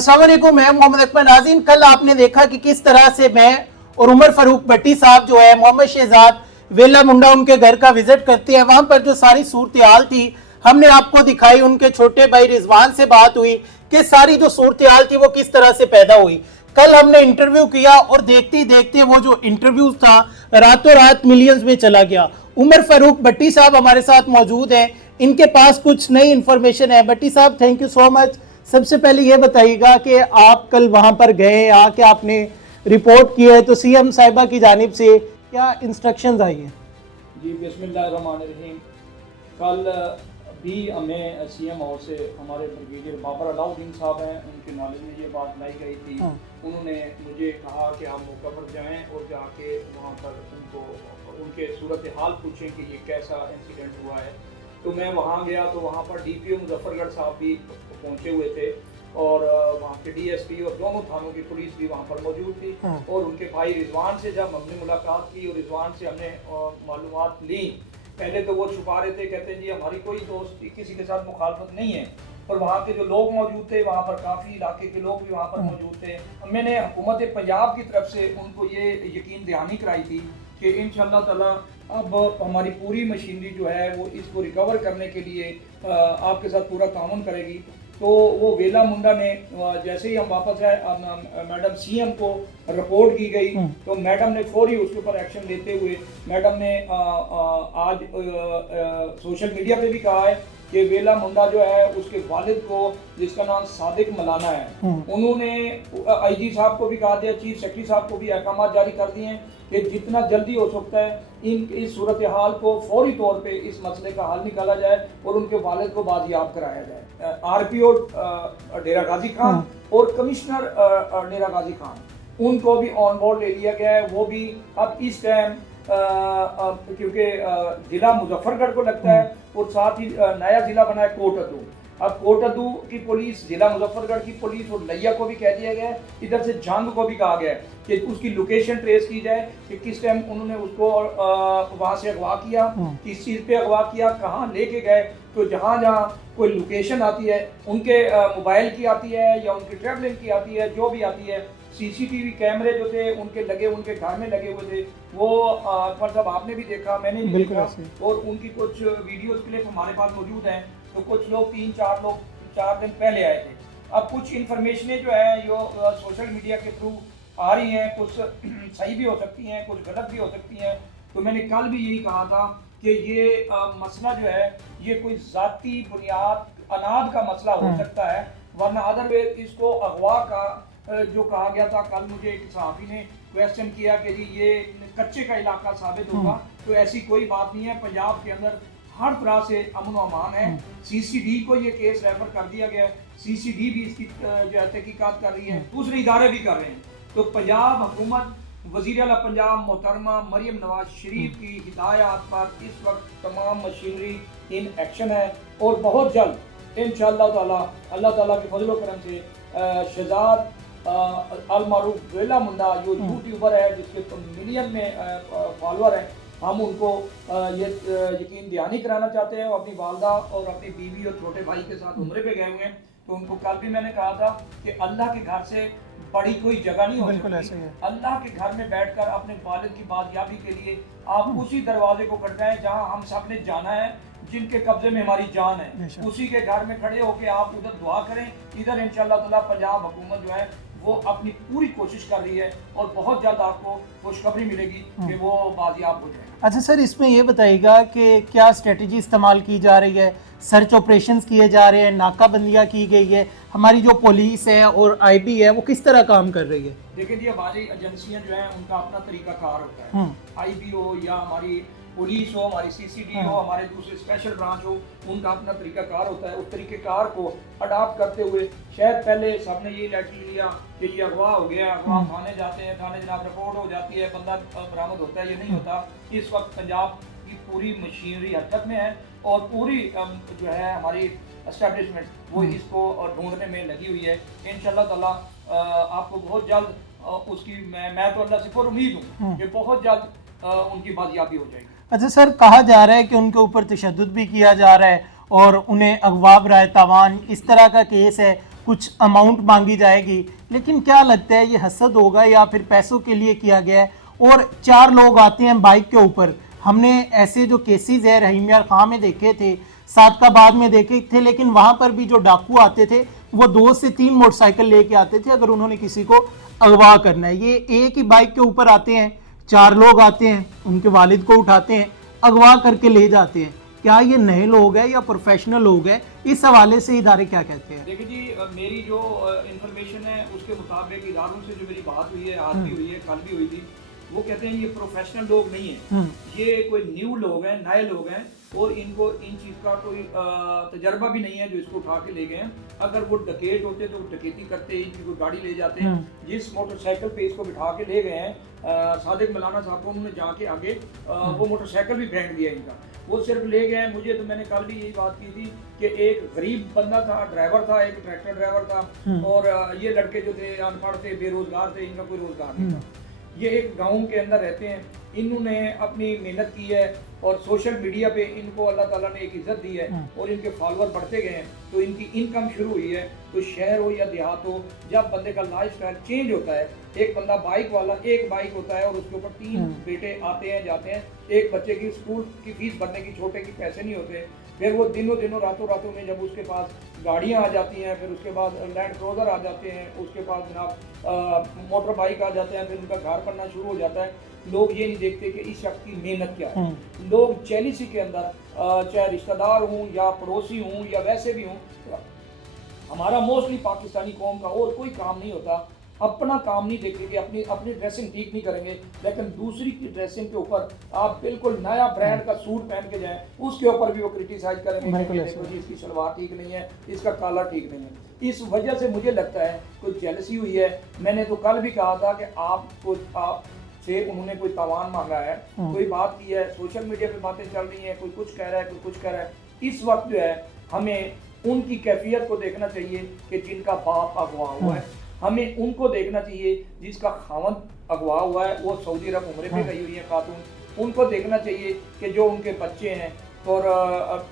अस्सलाम वालेकुम, मैं मोहम्मद अकबर। नाज़रीन, कल आपने देखा कि किस तरह से मैं और उमर फारूक भट्टी साहब जो है मोहम्मद शहजाद वेला मुंडा उनके घर का विजिट करते हैं। वहां पर जो सारी सूरत हाल थी हमने आपको दिखाई, उनके छोटे भाई रिजवान से बात हुई कि सारी जो सूरत हाल थी वो किस तरह से पैदा हुई। कल हमने इंटरव्यू किया और देखते ही देखते वो जो इंटरव्यू था रातों रात मिलियंस में चला गया। उमर फारूक भट्टी साहब हमारे साथ मौजूद हैं, इनके पास कुछ नई इंफॉर्मेशन है। भट्टी साहब, थैंक यू सो मच। सबसे पहले ये बताइएगा कि आप कल वहां पर गए, आके आपने रिपोर्ट की है, तो सीएम साहिबा की जानिब से क्या इंस्ट्रक्शंस आई हैं? जी बिस्मिल्लाहिर्रहमानिर्रहीम। कल भी हमें सीएम हाउस से हमारे ब्रिगेडियर बाबर अलाउद्दीन साहब हैं, उनके नॉलेज में ये बात लाई गई थी। उन्होंने मुझे कहा कि आप मौका पर जाएं और जाके वहाँ पर उनको उनके सूरत हाल पूछें कि ये कैसा इंसिडेंट हुआ है। तो मैं वहाँ गया तो वहाँ पर डीपीओ मुजफ्फरगढ़ साहब भी पहुँचे हुए थे और वहाँ के डीएसपी और दोनों थानों की पुलिस भी वहाँ पर मौजूद थी। और उनके भाई रिजवान से जब हमने मुलाकात की और रिजवान से हमने मालूमात ली, पहले तो वो छुपा रहे थे, कहते हैं जी हमारी कोई दोस्त किसी के साथ मुखालफत नहीं है। और वहाँ के जो लोग मौजूद थे, वहाँ पर काफ़ी इलाके के लोग भी वहाँ पर मौजूद थे। मैंने हुकूमत पंजाब की तरफ से उनको ये यकीन दहानी कराई थी कि इंशाअल्लाह ताला अब हमारी पूरी मशीनरी जो है वो इसको रिकवर करने के लिए आपके साथ पूरा ताउन करेगी। तो वो वेला मुंडा ने जैसे ही हम वापस आए, मैडम सीएम को रिपोर्ट की गई तो मैडम ने फौरी उसके ऊपर एक्शन लेते हुए मैडम ने आज सोशल मीडिया पे भी कहा है कि वेला मुंडा जो है उसके वालिद को, जिसका नाम सादिक मलाना है, उन्होंने आईजी साहब को भी कहा दिया, चीफ सेक्रेटरी साहब को भी अहकाम जारी कर दिए हैं कि जितना जल्दी हो सकता है इस सूरत हाल को फौरी तौर पे इस मसले का हल निकाला जाए और उनके वालिद को बाजियाब कराया जाए। आरपीओ डेरा गाजी खान और कमिश्नर डेरा गाजी खान, उनको भी ऑन बोर्ड ले लिया गया है। वो भी अब इस टाइम क्योंकि जिला मुजफ्फरगढ़ को लगता है और साथ ही नया जिला बना है कोटअदू। अब कोटअदू की पुलिस, जिला मुजफ्फरगढ़ की पुलिस और लिया को भी कह दिया गया है, इधर से जंग को भी कहा गया है कि उसकी लोकेशन ट्रेस की जाए कि किस टाइम उन्होंने उसको वहाँ से अगवा किया, किस चीज़ पे अगवा किया, कहाँ लेके गए। तो जहाँ जहाँ कोई लोकेशन आती है, उनके मोबाइल की आती है या उनकी ट्रैवलिंग की आती है, जो भी आती है, सीसीटीवी कैमरे जो थे उनके लगे, उनके घर में लगे हुए थे, वो पर साहब आपने भी देखा, मैंने भी देखा और उनकी कुछ वीडियोस क्लिप हमारे पास मौजूद हैं। तो कुछ लोग 4 दिन पहले आए थे। अब कुछ इन्फॉर्मेशनें जो है जो सोशल मीडिया के थ्रू आ रही हैं, कुछ सही भी हो सकती हैं, कुछ गलत भी हो सकती हैं। तो मैंने कल भी यही कहा था कि ये मसला जो है ये कोई ज़ाती बुनियाद अनाद का मसला हो सकता है, वरना अदरवाइज इसको अगवा का जो कहा गया था। कल मुझे एक सहाफ़ी ने क्वेश्चन किया कि जी ये कच्चे का इलाका साबित होगा, तो ऐसी कोई बात नहीं है। पंजाब के अंदर हर तरह से अमन व अमान है। सीसीडी को ये केस रेफर कर दिया गया है, सीसीडी भी इसकी जो है तहकीकात कर रही है, दूसरे इदारे भी कर रहे हैं। तो पंजाब हुकूमत, वज़ीर आला पंजाब मोहतरमा मरियम नवाज शरीफ की हिदायत पर इस वक्त तमाम मशीनरी इन एक्शन है और बहुत जल्द इंशाअल्लाह ताला अल्लाह ताला के फजल व करम से शहजाद अल मारूफ वेला मुंडा जो यूट्यूबर है जिसके तो मिलियन में फॉलोअर हैं, हम उनको ये यकीन दहानी कराना चाहते हैं। वो अपनी वालदा और अपनी बीवी और छोटे भाई के साथ उम्रे पे गए हुए हैं। तो उनको कल भी मैंने कहा था कि अल्लाह के घर से बड़ी कोई जगह नहीं हो सकती। अल्लाह के घर में बैठकर अपने वालिद की बाजियाबी के लिए आप उसी दरवाजे को खटकाएं जहां हम सब ने जाना है, जिनके कब्जे में हमारी जान है, उसी के घर में खड़े होकर आप उधर दुआ करें। इधर इंशाअल्लाह ताला पंजाब हुकूमत जो है वो अपनी पूरी कोशिश कर रही है और बहुत जल्द आपको खुशखबरी मिलेगी कि वो बाजियाब हो जाए। अच्छा सर, इसमें ये बताइएगा कि क्या स्ट्रेटजी इस्तेमाल की जा रही है? सर्च ऑपरेशंस किए जा रहे हैं, नाकाबंदियाँ की गई है, हमारी जो पुलिस है और आईबी है वो किस तरह काम कर रही है? देखिए जी, हमारी एजेंसियां जो हैं उनका अपना तरीकाकार होता है। आईबी हो या हमारी पुलिस हो, हमारी सीसीडी हो, हमारे दूसरे स्पेशल ब्रांच हो, उनका अपना तरीकाकार होता है। उस तरीकेकार को अडाप्ट करते हुए शायद पहले सबने ये लेटर लिया कि ये अगवा हो गया, अगवा थाने जाते हैं, थाने जनाब रिपोर्ट हो जाती है, बंदा बरामद होता है, ये नहीं होता। इस वक्त पंजाब की पूरी मशीनरी हरकत में है और पूरी जो है हमारी एस्टेब्लिशमेंट वो इसको ढूंढने में लगी हुई है। इंशाअल्लाह ताला आपको बहुत जल्द उसकी मैं तो अल्लाह से पर उम्मीद हूँ कि बहुत जल्द उनकी बाजियाबी हो जाएगी। अच्छा सर, कहा जा रहा है कि उनके ऊपर तशद्दुद भी किया जा रहा है और उन्हें अगवा बराए तावान इस तरह का केस है, कुछ अमाउंट मांगी जाएगी, लेकिन क्या लगता है ये हसद होगा या फिर पैसों के लिए किया गया है? और 4 लोग आते हैं बाइक के ऊपर, हमने ऐसे जो केसेस है रहीम यार खां में देखे थे, सादकाबाद में देखे थे, लेकिन वहां पर भी जो डाकू आते थे वो 2 से 3 मोटरसाइकिल लेके आते थे अगर उन्होंने किसी को अगवा करना है। ये एक ही बाइक के ऊपर आते हैं, 4 लोग आते हैं, उनके वालिद को उठाते हैं, अगवा करके ले जाते हैं। क्या ये नए लोग हैं या प्रोफेशनल लोग हैं? इस हवाले से इदारे क्या कहते हैं? देखिए जी, मेरी जो इंफॉर्मेशन है उसके मुताबिक इदारों से जो मेरी बात हुई है, आज भी हुई है, कल भी हुई थी, वो कहते हैं ये प्रोफेशनल लोग नहीं है, ये कोई न्यू लोग हैं, नए लोग हैं, और इनको इन चीज़ का कोई तजर्बा भी नहीं है जो इसको उठा के ले गए हैं। अगर वो डकैत होते तो डकैती करते, इनकी कोई गाड़ी ले जाते हैं। जिस मोटरसाइकिल पे इसको बिठा के ले गए हैं सादिक मौलाना साहब को, उन्होंने जाके आगे वो मोटरसाइकिल भी फेंक दिया इनका, वो सिर्फ ले गए हैं। मुझे तो मैंने कल भी यही बात की थी कि एक गरीब बंदा था, ड्राइवर था, एक ट्रैक्टर ड्राइवर था, और ये लड़के जो थे अनपढ़ थे, बेरोजगार थे, इनका कोई रोजगार नहीं था। ये एक गांव के अंदर रहते हैं, इन्होंने अपनी मेहनत की है और सोशल मीडिया पे इनको अल्लाह ताला ने एक इज्जत दी है और इनके फॉलोअर बढ़ते गए हैं, तो इनकी इनकम शुरू हुई है। तो शहर हो या देहात हो, जब बंदे का लाइफ स्टाइल चेंज होता है, एक बंदा बाइक वाला, एक बाइक होता है और उसके ऊपर 3 बेटे आते हैं जाते हैं, एक बच्चे की स्कूल की फीस भरने की छोटे की पैसे नहीं होते, फिर वो दिनों रातों में जब उसके पास गाड़ियाँ आ जाती हैं, फिर उसके बाद लैंड क्रूजर आ जाते हैं, उसके पास जनाब मोटर बाइक आ जाते हैं, फिर उनका घर बनना शुरू हो जाता है। लोग ये नहीं देखते कि इस शख्स की मेहनत क्या है। लोग जेलिसी के अंदर, चाहे रिश्तेदार हूँ या पड़ोसी हूँ या वैसे भी हूँ, हमारा मोस्टली पाकिस्तानी कौम का और कोई काम नहीं होता, अपना काम नहीं देखेंगे, अपनी ड्रेसिंग ठीक नहीं करेंगे, लेकिन दूसरी की ड्रेसिंग के ऊपर आप बिल्कुल नया ब्रांड का सूट पहन के जाएं, उसके ऊपर भी वो क्रिटिसाइज करेंगे कि देखो जी इसकी सलवार ठीक नहीं है, इसका कलर ठीक नहीं है। इस वजह से मुझे लगता है कुछ जेलसी हुई है। मैंने तो कल भी कहा था कि आप से उन्होंने कोई तावान मांगा है, कोई बात की है, सोशल मीडिया पे बातें चल रही हैं, कोई कुछ कह रहा है, कोई कुछ कह रहा है। इस वक्त जो है हमें उनकी कैफियत को देखना चाहिए कि जिनका बाप अगवा हुआ है, हमें उनको देखना चाहिए जिसका खावंद अगवा हुआ है, वो सऊदी अरब उम्रे पे गई हुई है खातून, उनको देखना चाहिए कि जो उनके बच्चे हैं, और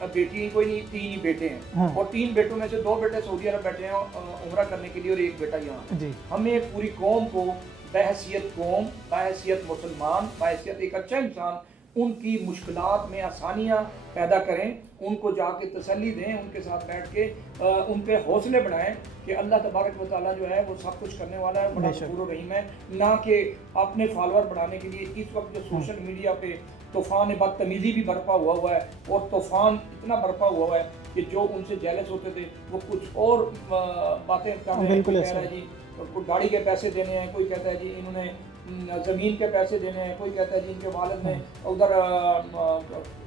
बेटी कोई नहीं, 3 ही बेटे हैं, और 3 बेटों में से 2 बेटे सऊदी अरब बैठे हैं उम्रा करने के लिए और 1 बेटा यहाँ। हमें पूरी कौम को बहैसियत कौम, बहैसियत मुसलमान, बहैसियत एक अच्छा इंसान, उनकी मुश्किलात में आसानियाँ पैदा करें, उनको जाके तसल्ली दें, उनके साथ बैठ के उन पे हौसले बढ़ाएं कि अल्लाह तबारक व तआला जो है वो सब कुछ करने वाला है, बड़ा गफूर रहीम है। ना कि अपने फॉलोअर बढ़ाने के लिए इस वक्त जो सोशल मीडिया पे तूफ़ान बदतमीज़ी भी बरपा हुआ है, और तूफ़ान इतना बरपा हुआ है कि जो उनसे जेलस होते थे वो कुछ और बातें कर रहे हैं। कह रहा है जी कोई गाड़ी के पैसे देने हैं, कोई कहता है जी इन्होंने ज़मीन के पैसे देने हैं, कोई कहता है जी इनके वालिद ने उधर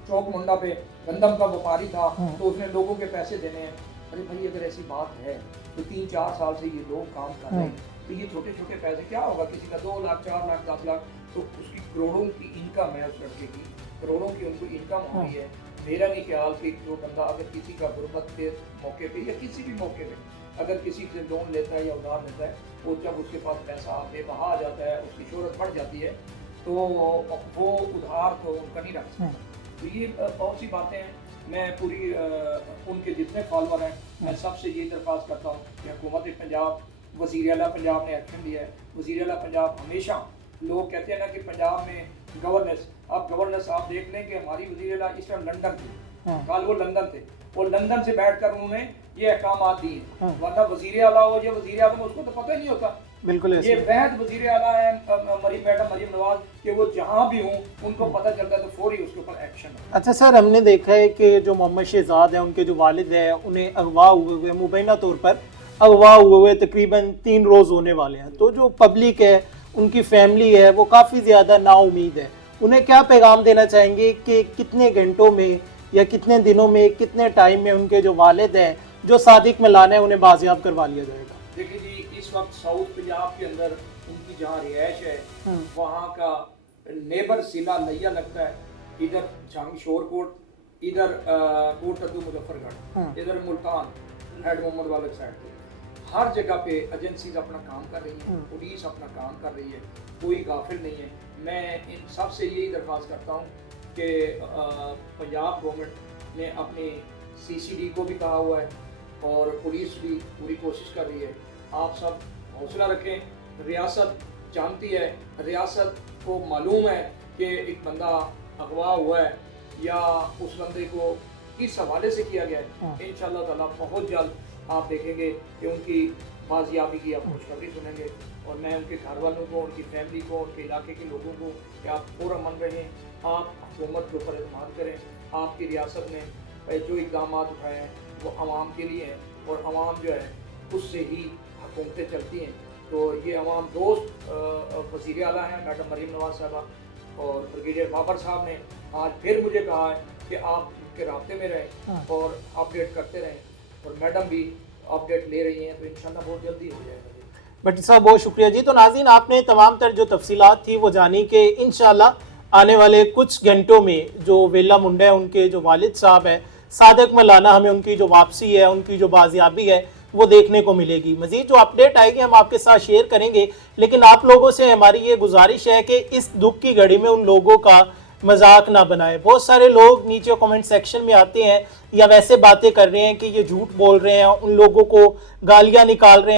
चौक मुंडा पे गंदम का व्यापारी था तो उसने लोगों के पैसे देने हैं। अरे भाई अगर ऐसी बात है तो 3-4 साल से ये लोग काम कर रहे हैं, तो ये छोटे छोटे पैसे क्या होगा, किसी का 2 लाख 4 लाख 10 लाख, तो उसकी करोड़ों की इनकम है, उस लड़के की करोड़ों की उनको इनकम हो रही है। मेरा नहीं ख्याल कि जो बंदा अगर किसी का गुर्बत के मौके पे या किसी भी मौके पे अगर किसी से लोन लेता है या उधार लेता है, वो जब उसके पास पैसा बेबहा आ जाता है, उसकी शोहरत बढ़ जाती है, तो वो उधार तो उनका नहीं रख सकता। तो ये बहुत सी बातें हैं। मैं पूरी उनके जितने फॉलोअर हैं, मैं सबसे ये दरख्वास्त करता हूँ कि हुकूमत पंजाब, वज़ीर आला पंजाब ने एक्शन लिया है। वज़ीर आला पंजाब हमेशा, लोग कहते हैं ना कि पंजाब में गवर्नेंस, आप गवर्नेंस आप देख लें कि हमारी वज़ीर आला इस टाइम लंदन थी, कल वो लंदन थे, और लंदन से बैठकर उन्होंने ये अहकाम दिए, वरना वज़ीर आला हो या वज़ीर आज़म उसको तो पता ही नहीं होता। बिल्कुल ये बेहद वज़ीर आला है मैडम मरीम नवाज, कि वो जहाँ भी हों उनको पता चलता है तो फौरी उसके ऊपर एक्शन है। अच्छा सर, हमने देखा है कि जो मोहम्मद शहजाद है, उनके जो वालिद है, उन्हें अगवा हुए मुबैना तौर पर अगवा हुए तकरीबन 3 रोज़ होने वाले हैं। तो जो पब्लिक है, उनकी फैमिली है, वो काफ़ी ज़्यादा नाउमीद है। उन्हें क्या पैगाम देना चाहेंगे कि कितने घंटों में या कितने दिनों में, कितने टाइम में उनके जो वालिद हैं, जो सादिक मिलान है, उन्हें बाजियाब करवा लिया जाएगा? देखिए जी, इस वक्त साउथ पंजाब के अंदर उनकी जहाँ रिहाइश है, वहाँ का नेबर जिला लिया लगता है, इधर जंग शोरकोट, इधर कोट अद्दू मुजफ्फरगढ़, इधर मुल्तान हेड मोहम्मद वाले साइड पे, हर जगह पे एजेंसीज अपना काम कर रही हैं, पुलिस अपना काम कर रही है, कोई गाफिल नहीं है। मैं इन सब से यही दरख्वास्त करता हूँ कि पंजाब गवर्नमेंट ने अपनी CCD को भी कहा हुआ है, اور پولیس بھی پوری کوشش کر رہی ہے. آپ سب حوصلہ رکھیں. ریاست جانتی ہے, ریاست کو معلوم ہے کہ ایک بندہ اغوا ہوا ہے یا اس بندے کو کس حوالے سے کیا گیا ہے. انشاءاللہ تعالیٰ بہت جلد آپ دیکھیں گے کہ ان کی بازیابی کی آپ خوشخبری سنیں گے. اور میں ان کے گھر والوں کو, ان کی فیملی کو, ان کے علاقے کے لوگوں کو کہ آپ پرامن رہیں, آپ حکومت کے اوپر اعتماد کریں. آپ کی ریاست نے جو اقدامات اٹھائے ہیں وہ عوام کے لیے ہیں اور عوام جو ہے اس سے ہی حکومتیں چلتی ہیں. تو یہ عوام دوست وزیر اعلیٰ ہیں میڈم مریم نواز صاحبہ اور بریگیڈیئر بابر صاحب نے آج پھر مجھے کہا ہے کہ آپ ان کے رابطے میں رہیں اور اپڈیٹ کرتے رہیں, اور میڈم بھی اپڈیٹ لے رہی ہیں. تو انشاءاللہ بہت جلدی ہو جائے گا. بھٹی صاحب بہت شکریہ جی. تو ناظرین آپ نے تمام تر جو تفصیلات تھی وہ جانی کہ انشاءاللہ آنے والے کچھ گھنٹوں میں جو ویلا منڈا ہے ان کے جو والد صاحب ہیں صادق ملانا, ہمیں ان کی جو واپسی ہے, ان کی جو بازیابی ہے وہ دیکھنے کو ملے گی. مزید جو اپڈیٹ آئے گی ہم آپ کے ساتھ شیئر کریں گے, لیکن آپ لوگوں سے ہماری یہ گزارش ہے کہ اس دکھ کی گھڑی میں ان لوگوں کا مذاق نہ بنائے. بہت سارے لوگ نیچے کمنٹ سیکشن میں آتے ہیں یا ویسے باتیں کر رہے ہیں کہ یہ جھوٹ بول رہے ہیں, ان لوگوں کو گالیاں نکال رہے ہیں.